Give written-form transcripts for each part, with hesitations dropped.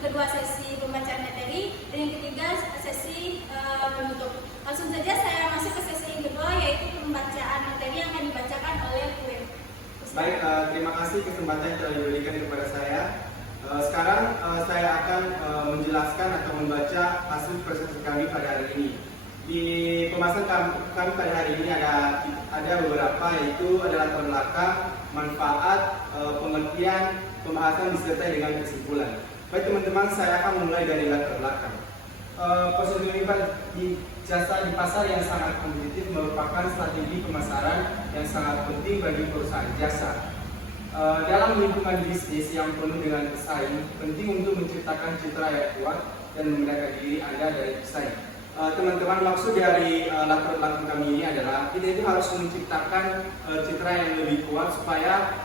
kedua sesi pembacaan materi, dan yang ketiga sesi penutup. Langsung saja saya masuk ke sesi yang kedua, yaitu pembacaan materi yang akan dibacakan oleh UM. Baik, terima kasih kesempatan yang telah diberikan kepada saya. Sekarang saya akan menjelaskan atau membaca hasil presentasi kami pada hari ini. Di pembahasan kami pada hari ini ada beberapa, yaitu ada latar belakang, manfaat, pengertian, pembahasan disertai dengan kesimpulan. Baik teman-teman, saya akan mulai dari latar belakang. Positioning di jasa di pasar yang sangat kompetitif merupakan strategi pemasaran yang sangat penting bagi perusahaan jasa. Dalam lingkungan bisnis yang penuh dengan pesaing, penting untuk menciptakan citra yang kuat dan membedakan diri Anda dari pesaing. Teman-teman, maksud dari latar belakang kami ini adalah kita itu harus menciptakan citra yang lebih kuat supaya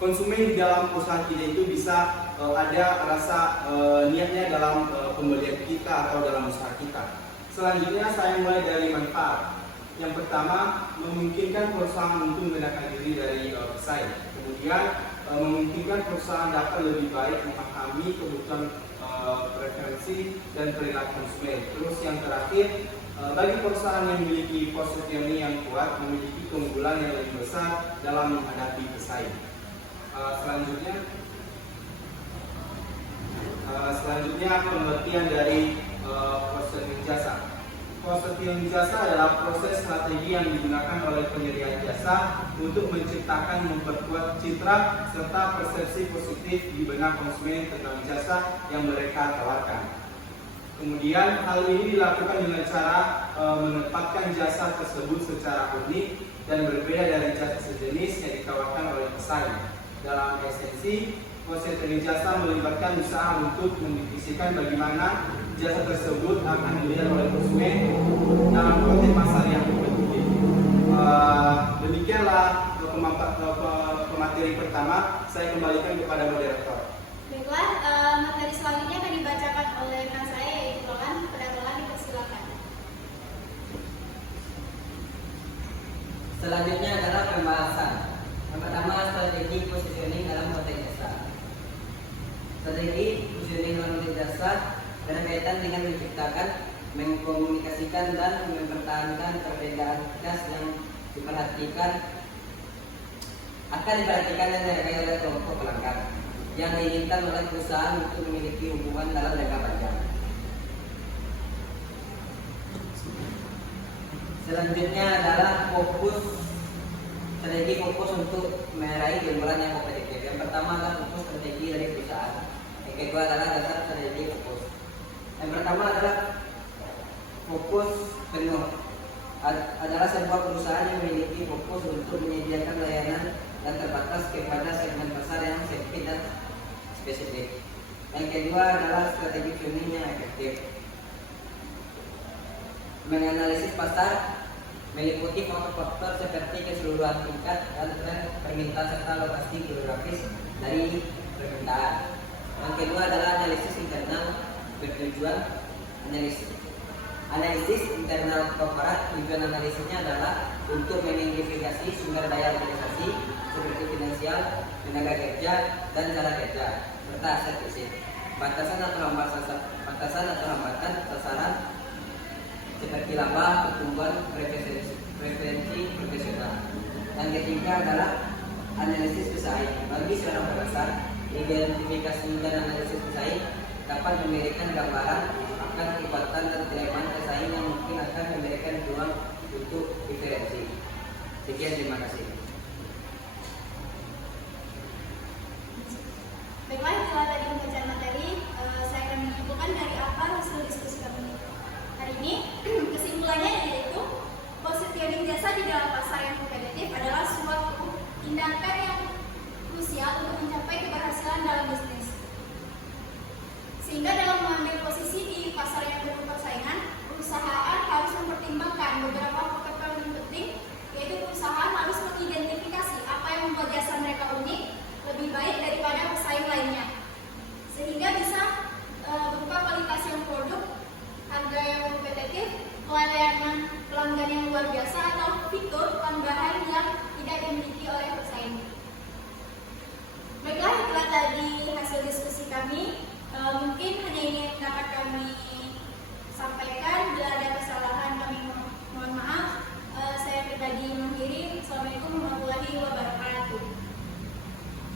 konsumen di dalam perusahaan kita itu bisa ada rasa niatnya dalam pembelian kita atau dalam usaha kita. Selanjutnya saya mulai dari manfaat. Yang pertama, memungkinkan perusahaan untuk membedakan diri dari pesaing. Kemudian memungkinkan perusahaan dapat lebih baik memahami kebutuhan preferensi dan perilaku konsumen. Terus yang terakhir, bagi perusahaan yang memiliki positioning yang kuat, memiliki keunggulan yang lebih besar dalam menghadapi pesaing. Selanjutnya pengertian dari positioning jasa. Positioning jasa adalah proses strategi yang digunakan oleh penyedia jasa untuk menciptakan, memperkuat citra serta persepsi positif di benak konsumen tentang jasa yang mereka tawarkan. Kemudian hal ini dilakukan dengan cara menempatkan jasa tersebut secara unik dan berbeda dari jasa sejenis yang ditawarkan oleh pesaing. Dalam esensi, positioning jasa melibatkan usaha untuk mendefinisikan bagaimana jasa tersebut akan dilihat oleh konsumen dalam konteks pasar yang kompetitif. Demikianlah pemateri pertama. Saya kembalikan kepada moderator. Baiklah, materi selanjutnya akan dibacakan oleh rekan saya, yaitu Roland. Pada Roland, dipersilakan. Selanjutnya adalah pembahasan. Yang pertama, strategi positioning dalam konteks jasa. Strategi positioning dalam konteks jasa berkaitan dengan menciptakan, mengkomunikasikan, dan mempertahankan perbedaan khas yang akan diperhatikan dan dihargai oleh kelompok pelanggan yang diinginkan oleh perusahaan untuk memiliki hubungan dalam jangka panjang. Selanjutnya adalah strategi fokus untuk meraih keunggulan yang kompetitif. Yang pertama adalah fokus strategi dari perusahaan. Yang kedua adalah dasar strategi fokus. Yang pertama adalah fokus penuh. Adalah sebuah perusahaan yang memiliki fokus untuk menyediakan layanan dan terbatas kepada segmen pasar yang sempit dan spesifik. Yang kedua adalah strategi tuning yang efektif. Menganalisis pasar meliputi faktor-faktor seperti keseluruhan tingkat dan tren permintaan serta lokasi geografis dari permintaan. Yang kedua adalah analisis internal bertujuan analisis internal korporat. Tujuan analisisnya adalah untuk mengidentifikasi sumber daya organisasi seperti finansial, tenaga kerja, dan cara kerja, serta aset fisik. Batasan atau hambatan sasaran seperti laba, pertumbuhan, preferensi profesional. Yang ketiga adalah analisis pesaing. Bagi seorang pemasaran, identifikasi dan analisis pesaing dapat memberikan gambaran akan kekuatan dan kelemahan pesaing yang mungkin akan memberikan peluang untuk diferensi. Sekian, terima kasih. Baiklah, setelah tadi pembacaan materi, saya akan menyimpulkan dari apa hasil diskusi kami hari ini. Kesimpulannya yaitu positioning jasa di dalam pasar yang kompetitif adalah suatu tindakan yang krusial untuk mencapai keberhasilan dalam bisnis. Sehingga dalam mengambil posisi di pasar yang penuh persaingan, perusahaan harus mempertimbangkan beberapa